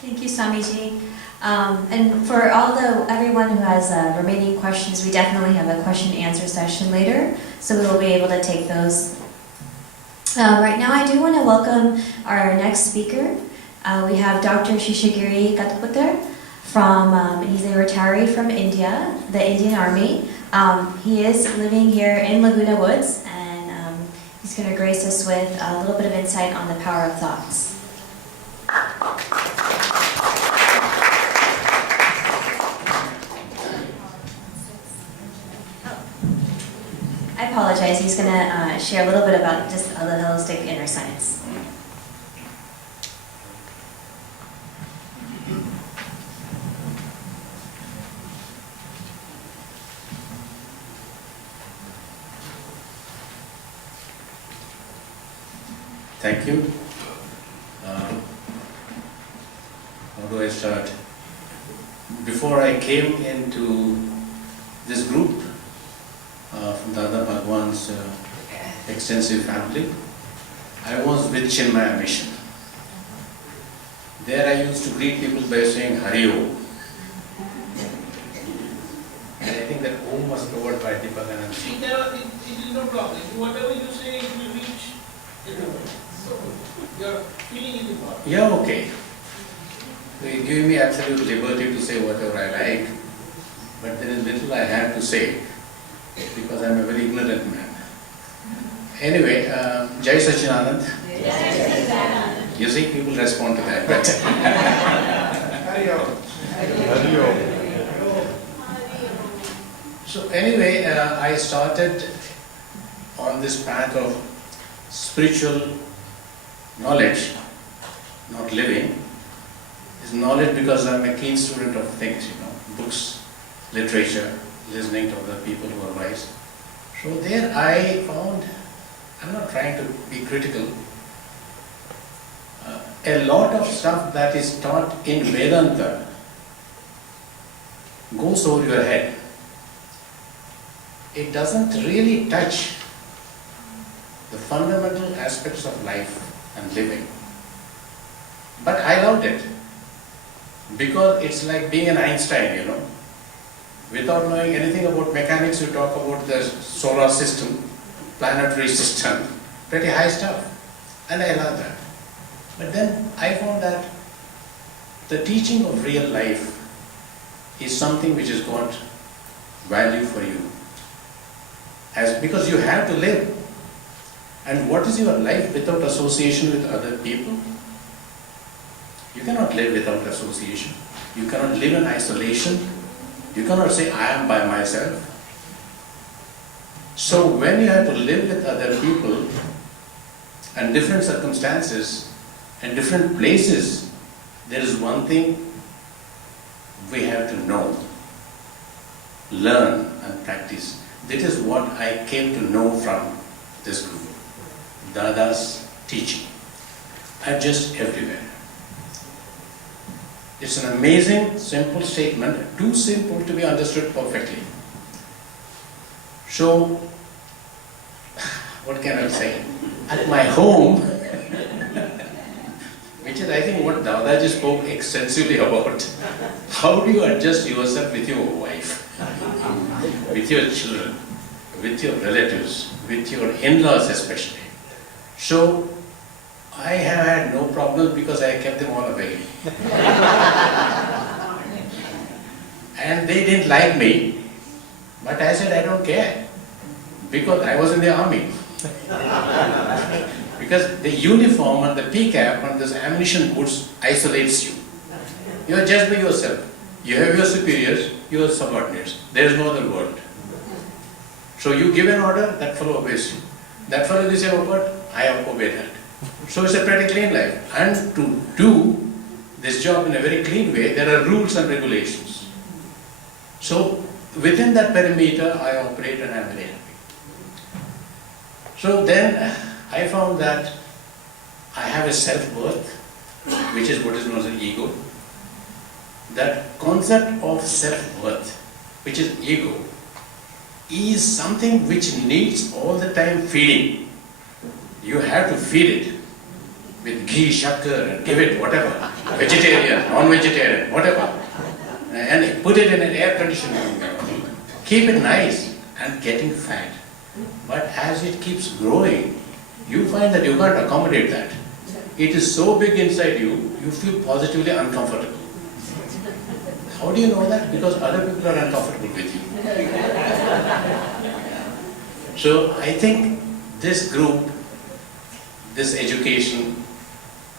Thank you, Swamiji. And for everyone who has remaining questions, we definitely have a question and answer session later, so we will be able to take those. Right now, I do want to welcome our next speaker. We have Dr. Sheshgiri he's a retiree from India, the Indian Army. He is living here in Laguna Woods, and he's going to grace us with a little bit of insight on the power of thoughts. I apologize, he's going to share a little bit about just the holistic inner science. Thank you. How do I start? Before I came into this group from Dada Bhagwan's extensive family, I was with Chinmaya Mission. There I used to greet people by saying Hari Om. And I think that Om was covered by Deepakanand. See, it is no problem. Whatever you say, it will reach everyone. So, your feeling is important. Yeah, okay. They give me absolute liberty to say whatever I like, but there is little I have to say because I am a very ignorant man. Anyway, Jai Sachinanand. You see, people respond to that. But so anyway, I started on this path of spiritual knowledge, not living. It's knowledge because I'm a keen student of things, books, literature, listening to other people who are wise. So there I found, I'm not trying to be critical, a lot of stuff that is taught in Vedanta goes over your head. It doesn't really touch the fundamental aspects of life and living. But I loved it because it's like being an Einstein, Without knowing anything about mechanics, you talk about the solar system, planetary system, pretty high stuff. And I love that. But then I found that the teaching of real life is something which has got value for you. Because you have to live. And what is your life without association with other people? You cannot live without association. You cannot live in isolation. You cannot say, I am by myself. So when you have to live with other people and different circumstances and different places, there is one thing we have to know, learn and practice. That is what I came to know from this group. Dada's teaching are just everywhere. It's an amazing, simple statement, too simple to be understood perfectly. So, what can I say? At my home, which is I think what Dadaji spoke extensively about, how do you adjust yourself with your wife, with your children, with your relatives, with your in-laws especially. So, I have had no problems because I kept them all away. And they didn't like me, but I said I don't care because I was in the army. Because the uniform and the PCAP and this ammunition boots isolates you. You are just by yourself. You have your superiors, your subordinates. There is no other world. So you give an order, that fellow obeys you. That fellow gives a word, I obey that. So it's a pretty clean life. And to do this job in a very clean way, there are rules and regulations. So within that perimeter, I operate and I am very happy. So then I found that I have a self-worth, which is what is known as an ego. That concept of self-worth, which is ego, is something which needs all the time feeding. You have to feed it. with ghee, shakkar, and give it whatever, vegetarian, non-vegetarian, whatever, and put it in an air-conditioned room. Keep it nice and getting fat. But as it keeps growing, you find that you can't accommodate that. It is so big inside you, you feel positively uncomfortable. How do you know that? Because other people are uncomfortable with you. So I think this group, this education,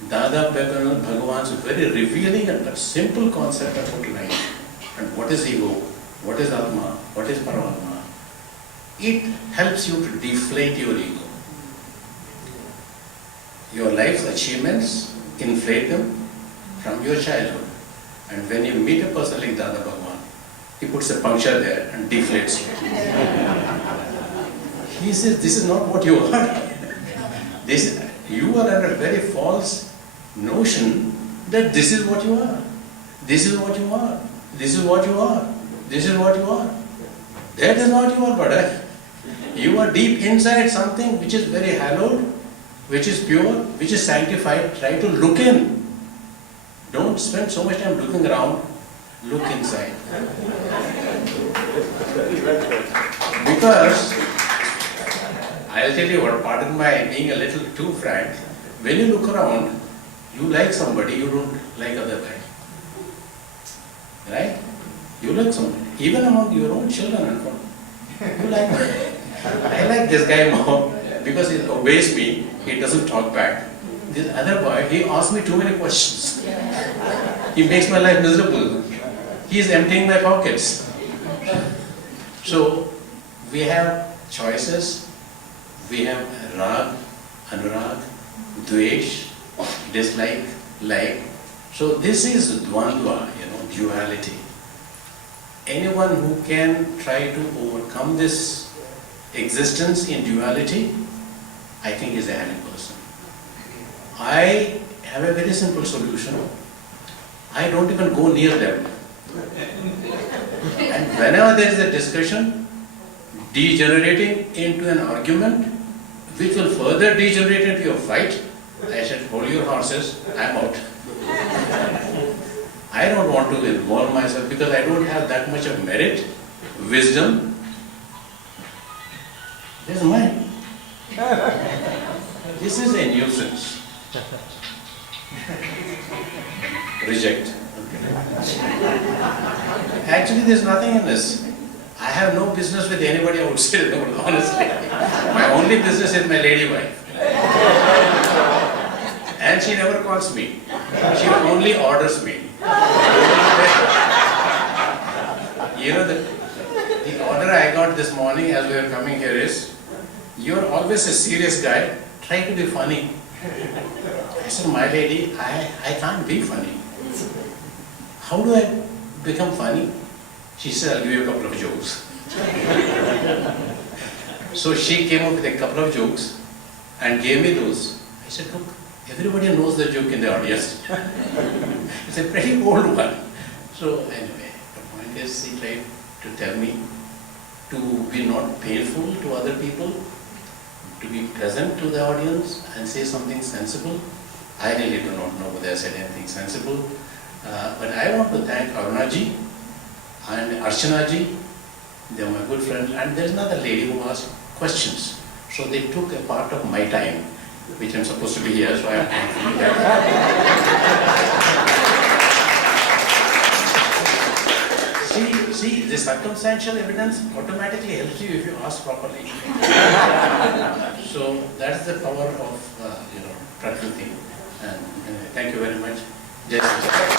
Dada Bhagavan's very revealing and simple concept about life. And what is ego? What is Atma? What is Paramatma? It helps you to deflate your ego. Your life's achievements, inflate them from your childhood. And when you meet a person like Dada Bhagavan, he puts a puncture there and deflates you. He says, this is not what you are. You are under a very false notion that this is what you are. This is what you are. This is what you are. This is what you are. That is not you are, brother. You are deep inside something which is very hallowed, which is pure, which is sanctified. Try to look in. Don't spend so much time looking around. Look inside. Because, I'll tell you what, pardon my being a little too frank, when you look around, you like somebody, you don't like other guy. Right? You like somebody, even among your own children. You like I like this guy more because he obeys me, he doesn't talk back. This other boy, he asks me too many questions. He makes my life miserable. He is emptying my pockets. So, we have choices. We have rag, anurag, dvesh, dislike, like. So this is dvandva, duality. Anyone who can try to overcome this existence in duality, I think is a happy person. I have a very simple solution. I don't even go near them. And whenever there is a discussion degenerating into an argument, which will further degenerate into a fight, I said, hold your horses, I'm out. I don't want to involve myself because I don't have that much of merit, wisdom. This is mine. This is a nuisance. Reject. Actually, there's nothing in this. I have no business with anybody outside the world, honestly. My only business is my lady wife. And she never calls me. She only orders me. The order I got this morning as we were coming here is, you're always a serious guy, try to be funny. I said, my lady, I can't be funny. How do I become funny? She said, I'll give you a couple of jokes. So she came up with a couple of jokes and gave me those. I said, look, everybody knows the joke in the audience. It's a pretty old one. So anyway, the point is, he tried to tell me to be not painful to other people, to be present to the audience and say something sensible. I really do not know whether I said anything sensible. But I want to thank Arunaji and Archanaji. They are my good friends. And there is another lady who asked questions. So they took a part of my time, which I'm supposed to be here, so I am thankful for that. See, the circumstantial evidence automatically helps you if you ask properly. So that's the power of, Prakriti. And thank you very much. Jai Shri Krishna.